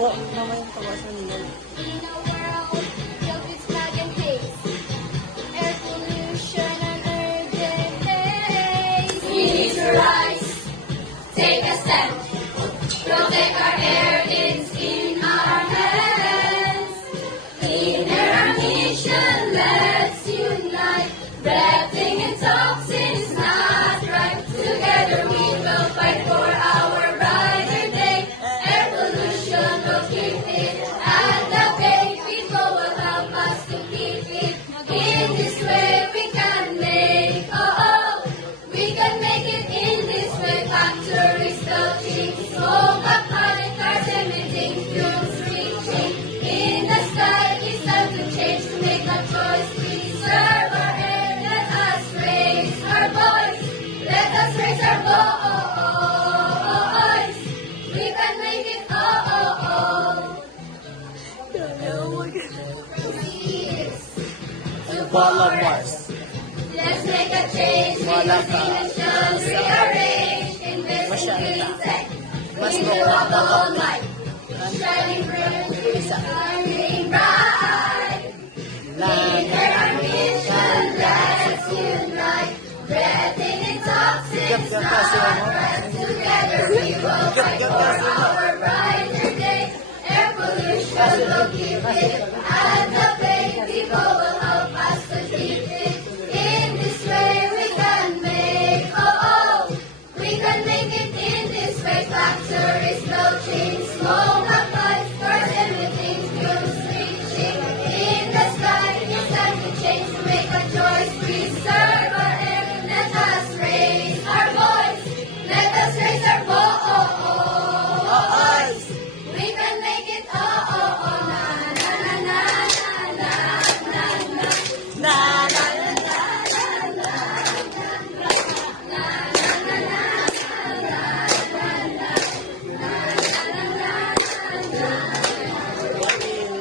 Tawa, mamaya tawa sa nila. In a world filled with smog and haze, air pollution and urgent haze, we need to rise, take a step, protect our air, it's in our hands. In our mission, let's unite. Breathing in toxins is not right. Together we will fight for our brighter day. Air pollution will keep it at the bay. People will help us to keep it. In this way we can make, we can make it in this way. Factories filtering, smoke up high, cars emitting, fumes reaching. In the sky, it's time to change, to make a choice. Preserve our air, let us raise our voice. Let us raise our voice. We can make it, to Bala Mars. Let's make a change, Wala make ka. destinations rearrange, invest in Masyado green na. tech. Mas We will walk the whole night, shining bright, shining bright. In our mission, let's unite. Breathing in toxins, Gap not kasi ano? right. Together we will fight Gap for kasi ano? our brighter day. Air pollution will keep it at the bay. People will help us to keep it. In this way we can make, we can make it in this way. Factories melting, smoke up lights, cars emitting, fumes reaching. In the sky, it's time to change, to make a choice. Preserve our air, let us raise our voice. Let us raise our voice. We can make it, na na na na na na na. Na, na,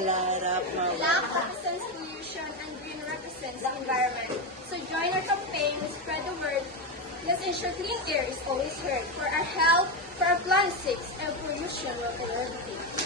light up my Black represents pollution and green represents the environment. So join our campaign, spread the word. Let's ensure clean air is always heard for our health, for our planet's sake, and pollution will eradicate.